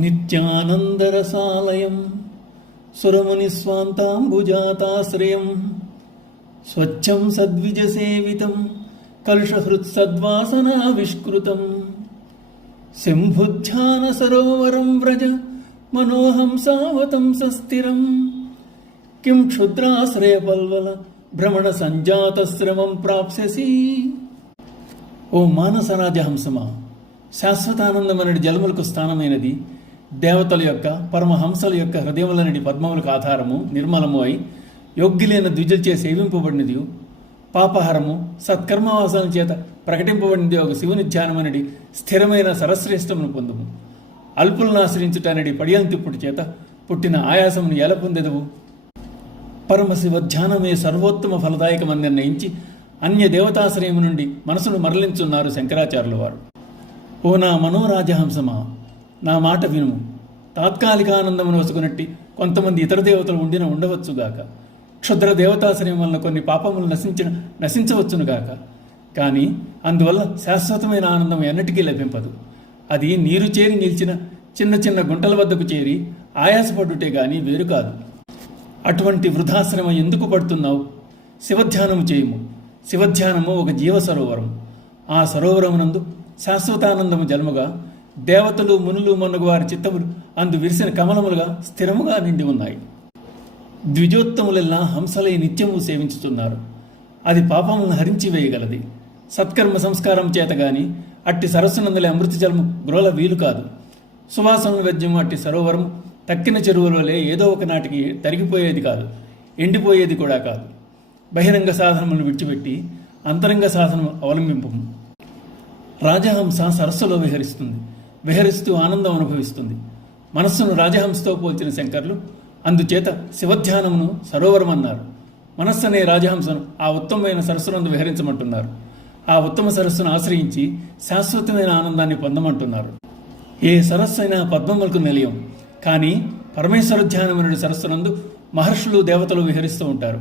నిత్యానందరసాలయం సురమునిస్వాంతాంబుజాతాశ్రయం స్వచ్ఛం సద్విజసేవితం కలుషహృత్సద్వాసనావిష్కృతం శంభుధ్యాన సరోవరం వ్రజ మనోహంసావతం సస్థిరం కిం క్షుద్రాశ్రయపల్వల భ్రమణ సంజాతశ్రమం ప్రాప్స్యసి. ఓ మానసరాజహంసమా, శాశ్వతానందమనడి జలములకు స్థానమైనది, దేవతల యొక్క పరమహంసల యొక్క హృదయములనడి పద్మములకు ఆధారము, నిర్మలము అయి యోగ్యులైన ద్విజులచే సేవింపబడినది, పాపహరము సత్కర్మవాసాల చేత ప్రకటింపబడినది ఒక శివుని ధ్యానమనడి స్థిరమైన సరశ్రేష్టమును పొందుము. అల్పులను ఆశ్రయించుటనడి పడియంతిప్పుడు చేత పుట్టిన ఆయాసమును ఎలా పొందెదవు? పరమశివ ధ్యానమే సర్వోత్తమ ఫలదాయకమని నిర్ణయించి అన్య దేవతాశ్రయము నుండి మనసును మరలించున్నారు శంకరాచార్యుల వారు. ఓ నా మనోరాజహంసమా, నా మాట వినుము. తాత్కాలిక ఆనందమును వసుకునట్టి కొంతమంది ఇతర దేవతలు ఉండవచ్చుగాక, క్షుద్ర దేవతాశ్రయం వలన కొన్ని పాపములు నశించవచ్చునుగాక, కానీ అందువల్ల శాశ్వతమైన ఆనందం ఎన్నటికీ లభింపదు. అది నీరు చేరి నిలిచిన చిన్న చిన్న గుంటల వద్దకు చేరి ఆయాసపడుటే గాని వేరు కాదు. అటువంటి వృధాశ్రమ ఎందుకు పడుతున్నావు? శివధ్యానము చేయుము. శివధ్యానము ఒక జీవ సరోవరం. ఆ సరోవరమునందు శాశ్వతానందము జలముగా దేవతలు మునులు మొన్నగు వారి చిత్తములు అందు విరిసిన కమలములుగా స్థిరముగా నిండి ఉన్నాయి. ద్విజోత్తములెల్లా హంసలై నిత్యము సేవించుతున్నారు. అది పాపములను హరించి వేయగలది. సత్కర్మ సంస్కారం చేత గాని అట్టి సరస్సునందలే అమృత జలము గ్రోల వీలు కాదు. సువాసన వెద్యము అట్టి సరోవరము తక్కిన చెరువుల వలె ఏదో ఒక నాటికి తరిగిపోయేది కాదు, ఎండిపోయేది కూడా కాదు. బహిరంగ సాధనములను విడిచిపెట్టి అంతరంగ సాధనము అవలంబింపము. రాజహంస సరస్సులో విహరిస్తూ ఆనందం అనుభవిస్తుంది. మనస్సును రాజహంసతో పోల్చిన శంకర్లు అందుచేత శివధ్యానమును సరోవరం అన్నారు. మనస్సు అనే రాజహంసను ఆ ఉత్తమమైన సరస్సునందు విహరించమంటున్నారు. ఆ ఉత్తమ సరస్సును ఆశ్రయించి శాశ్వతమైన ఆనందాన్ని పొందమంటున్నారు. ఏ సరస్సు అయినా పద్మములకు నిలయం, కానీ పరమేశ్వర ధ్యానమనుడి సరస్సునందు మహర్షులు దేవతలు విహరిస్తూ ఉంటారు.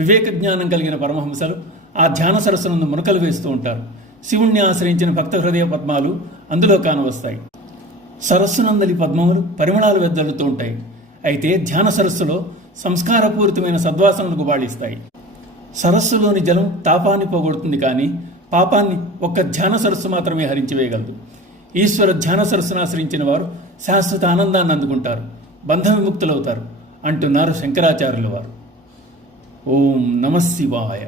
వివేక జ్ఞానం కలిగిన పరమహంసలు ఆ ధ్యాన సరస్సునందు మునకలు వేస్తూ ఉంటారు. శివుణ్ణి ఆశ్రయించిన భక్త హృదయ పద్మాలు అందులో కానవస్తాయి. సరస్సునందలి పద్మములు పరిమళాలు వెద్దలుతూ ఉంటాయి. అయితే ధ్యాన సరస్సులో సంస్కారపూరితమైన సద్వాసనలకు బాళిస్తాయి. సరస్సులోని జలం తాపాన్ని పోగొడుతుంది, కానీ పాపాన్ని ఒక్క ధ్యాన సరస్సు మాత్రమే హరించివేయగలదు. ఈశ్వర ధ్యాన సరస్సును ఆశ్రయించిన వారు శాశ్వత ఆనందాన్ని అందుకుంటారు, బంధ విముక్తులవుతారు అంటున్నారు శంకరాచార్యుల వారు. ఓం నమః శివాయ.